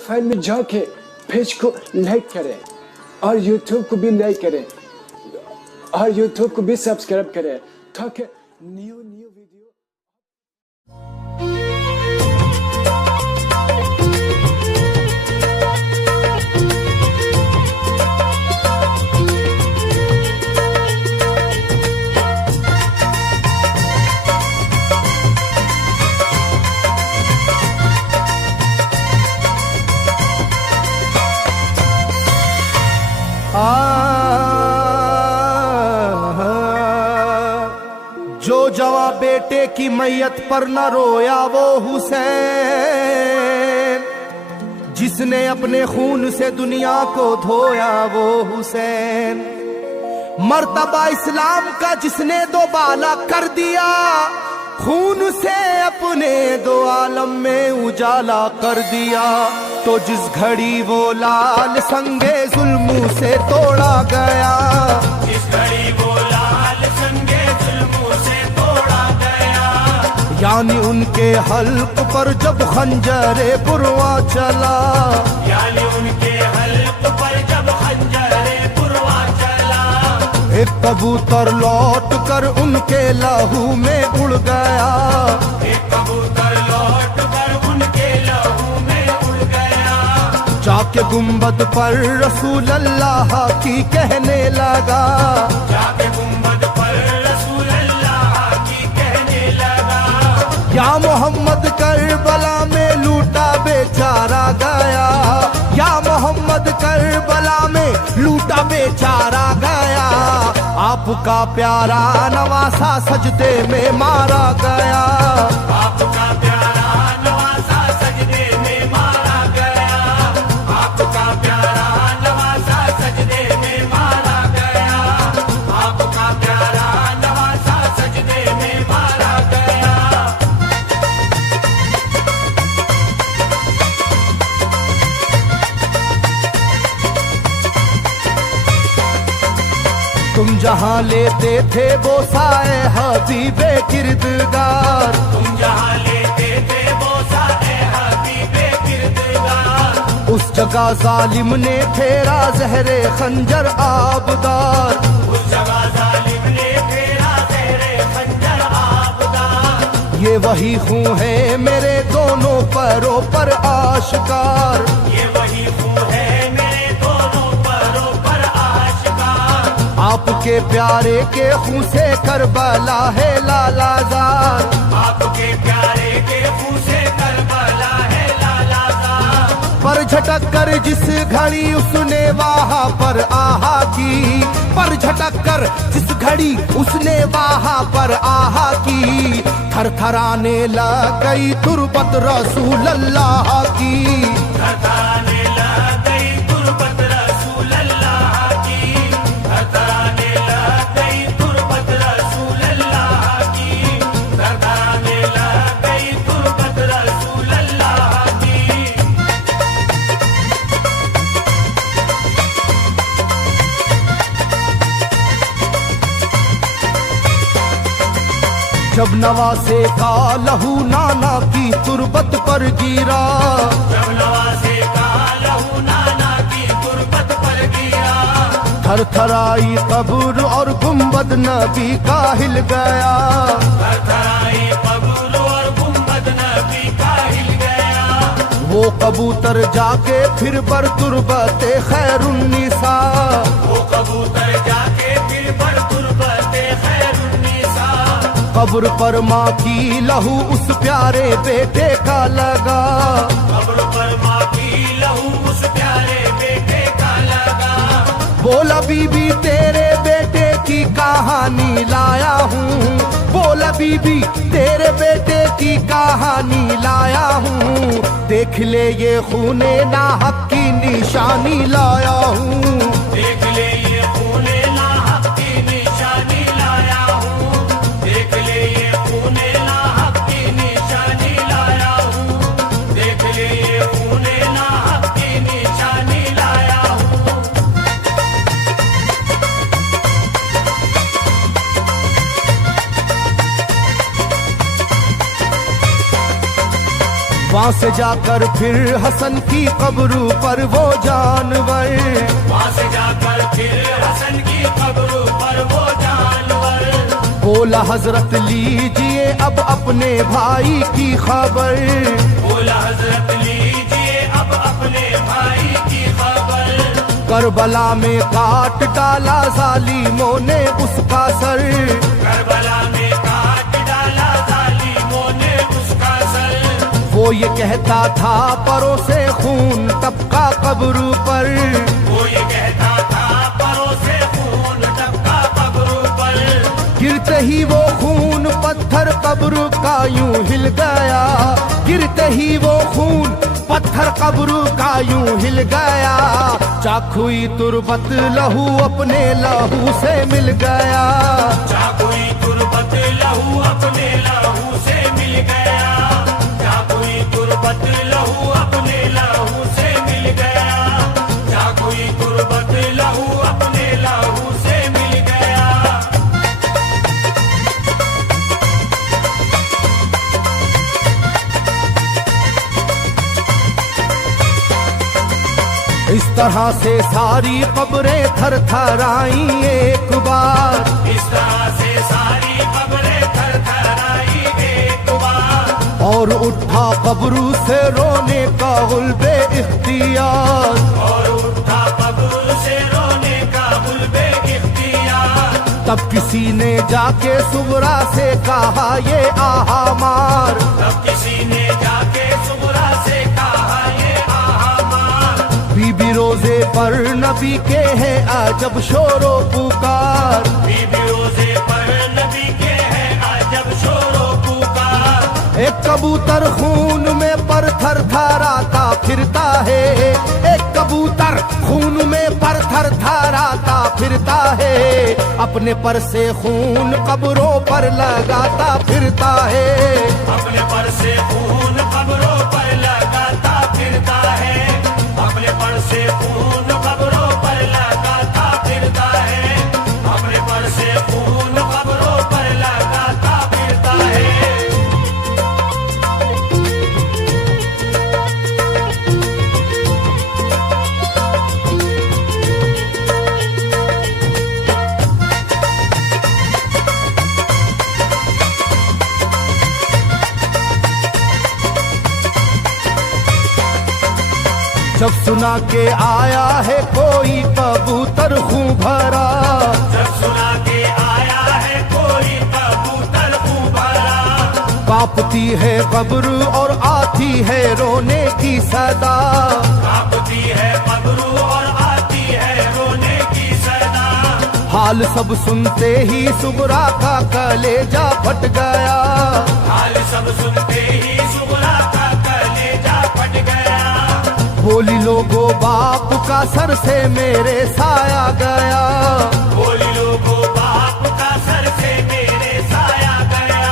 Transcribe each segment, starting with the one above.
Profile में जाके page को लाइक करें और यूट्यूब को भी लाइक करें और यूट्यूब को भी सब्सक्राइब करें ताकि न्यू वीडियो। जो जवां बेटे की मैयत पर न रोया वो हुसैन, जिसने अपने खून से दुनिया को धोया वो हुसैन। मर्तबा इस्लाम का जिसने दो बाला कर दिया, खून से अपने दो आलम में उजाला कर दिया। तो जिस घड़ी वो लाल संगे जुल्मों से तोड़ा गया, जिस घड़ी वो लाल संगे जुल्मों से तोड़ा गया, यानी उनके हल्क पर जब खंजरे पुरवा चला, यानी उनके हल्क पर जब खंजरे पुरवा चला, एक कबूतर लौट कर उनके लहू में उड़ गया, एक कबूतर लौट कर उनके लहू में उड़ गया। जाके गुम्बद पर रसूल अल्लाह की कहने लगा, जाके गुम्बद पर रसूल अल्लाह की कहने लगा, या मोहम्मद करबला में लूटा बेचारा गया, या मोहम्मद करबला में लूटा बेचारा गया। आपका प्यारा नवासा सजदे में मारा गया, आपका प्यारा नवासा सजदे में मारा गया, आपका प्यारा नवासा सजदे में मारा गया, आपका प्यारा नवासा सजदे में मारा गया। तुम जहाँ लेते थे वो साए हबीबे किरदगार, तुम जहाँ लेते थे वो साए हबीबे किरदगार, उस जगह जालिम ने फेरा जहरे खंजर आबदार। उस जगह जालिम ने फेरा जहरे खंजर आबदार। ये वही खून है मेरे दोनों पैरों पर आशकार, ये वही खून है मेरे दोनों पैरों पर आशकार। आपके प्यारे के खून से करबला है लालाजार, आपके प्यारे के खून से करबला है लालाजार। पर झटक कर जिस घड़ी उसने वहाँ पर आहा की, पर झटक कर जिस घड़ी उसने वहाँ पर आहा की, थरथराने लग गई तुरबत रसूल अल्लाह की, थरथराने लग गई तुरबत रसूल अल्लाह की, थरथराने लग गई तुरबत रसूल अल्लाह की, थरथराने लग गई तुरबत रसूल अल्लाह की। जब नवासे का लहू नाना की तुरबत पर गिरा, जब नवासे का लहू नाना की तुरबत पर गिरा, थरथराई कब्र और गुम्बद नबी का हिल गया, थरथराई कब्र और गुम्बद नबी का हिल गया। वो कबूतर जाके फिर पर तुरबते खैरुन्निसा, वो कबूतर जाके फिर पर तुरबते खैरुन्निसा, कब्र पर माँ की लहू उस प्यारे बेटे का लगा, कब्र पर माँ की लहू उस प्यारे बेटे का लगा। बोला बीबी तेरे बेटे की कहानी लाया हूँ, बोला बीबी तेरे बेटे की कहानी लाया हूँ, देख ले ये खूने नाहक की निशानी लाया हूँ, देख ले ये खूने नाहक की निशानी लाया हूँ, देख ले ये खूने नाहक की निशानी लाया हूँ, देख ले ये खूने नाहक की निशानी लाया हूँ। वहां से से जाकर फिर हसन की कब्र पर वो जानवर, वहाँ से जाकर फिर हसन की कब्र पर वो जानवर, बोला हजरत लीजिए अब अपने भाई की खबर, बोला हजरत लीजिए अब अपने भाई की खबर, करबला में काट डाला जालिमों ने उसका सर, करबला में काट डाला जालिमों ने उसका सर, वो ये कहता था परों से खून टपका कब्र पर, वो ये कहता था परों से खून टपका कब्र पर, गिरते ही वो खून पत्थर कब्र का यूं हिल गया, गिरते ही वो खून पत्थर कब्र का यूं हिल गया, चाखुई तुरबत लहू अपने लहू से मिल गया, चाकुई तुरबत लहू अपने लहू से मिल गया, चाकुई तुरबत लहू अपने लहू से मिल गया, चाकुई तुरबत लहू अपने लहू से मिल गया। इस तरह से सारी कब्रें थर थर आई एक बार, इस तरह से सारी कब्रें थर थर आई एक बार, और उठा कब्र से रोने का गुल्बे इख्तियार, और उठा कब्र से रोने का गुल्बे इख्तियार, तब किसी ने जाके सुगरा से कहा ये आहा मार, तब किसी ने जाके सुगरा से कहा ये आहा मार, बीबी रोजे पर नबी के हैं अजब शोरो पुकार, बीबी रोजे पर नबी के हैं अजब शोरो पुकार, एक कबूतर खून में पर थर थराता फिरता है, एक कबूतर खून में पर थर थराता फिरता है, अपने पर से खून कब्रों पर लगाता फिरता है, अपने पर से खून कब्रों पर लगाता फिरता है, अपने पर से खून कब्रों पर लगाता फिरता है, अपने पर से खून कब्रों पर लगाता फिरता है। जब सुना के आया है कोई कबूतर खूं भरा, जब सुना के आया है कोई कबूतर खूं भरा, कांपती है कब्र और आती है रोने की सदा, कांपती है कब्र और आती है रोने की सदा, हाल सब सुनते ही सुगरा का कलेजा फट गया, हाल सब सुनते ही सुगरा का कलेजा फट गया, बोली लोगो बाप का सर से मेरे साया गया, बोली लोगो बाप का सर से मेरे साया गया,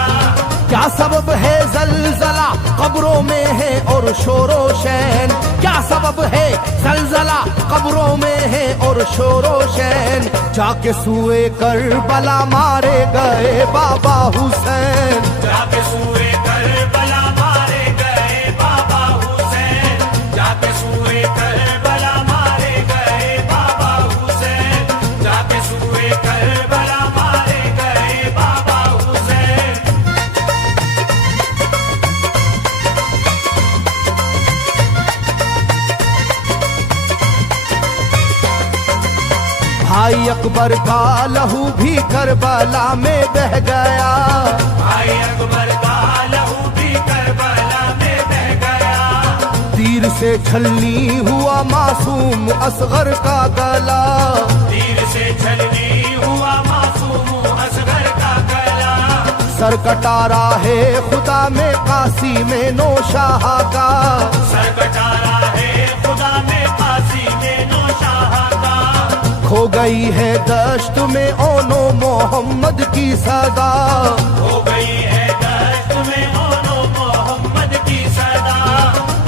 क्या सबब है जलजला कब्रों में है और शोरो शैन, क्या सबब है जलजला कब्रों में है और शोरो शैन, जाके सुए करबला मारे गए बाबा हुसैन, जाके सुए करबला मारे गए बाबा हुसैन, जाके सुए करबला मारे गए बाबा हुसैन, जाके सुए करबला मारे गए बाबा हुसैन। भाई अकबर का लहू भी करबला में बह गया, भाई अकबर का लहू भी करबला में बह गया, तीर से छलनी हुआ मासूम असगर का गला, तीर से छलनी हुआ मासूम असगर का गला, सर कटारा है खुदा में काशी में नौशाह का, सर कटारा है खुदा में काशी में नौशाह का, खो गई है दश्त में ओनो मोहम्मद की सदा, हो गई है दश्त में ओनो मोहम्मद की सदा,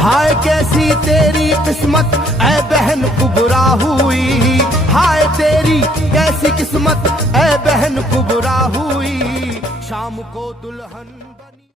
हाय कैसी तेरी किस्मत ऐ बहन कुबरा हुई, हाय तेरी कैसी किस्मत ऐ बहन कुबरा हुई, शाम को दुल्हन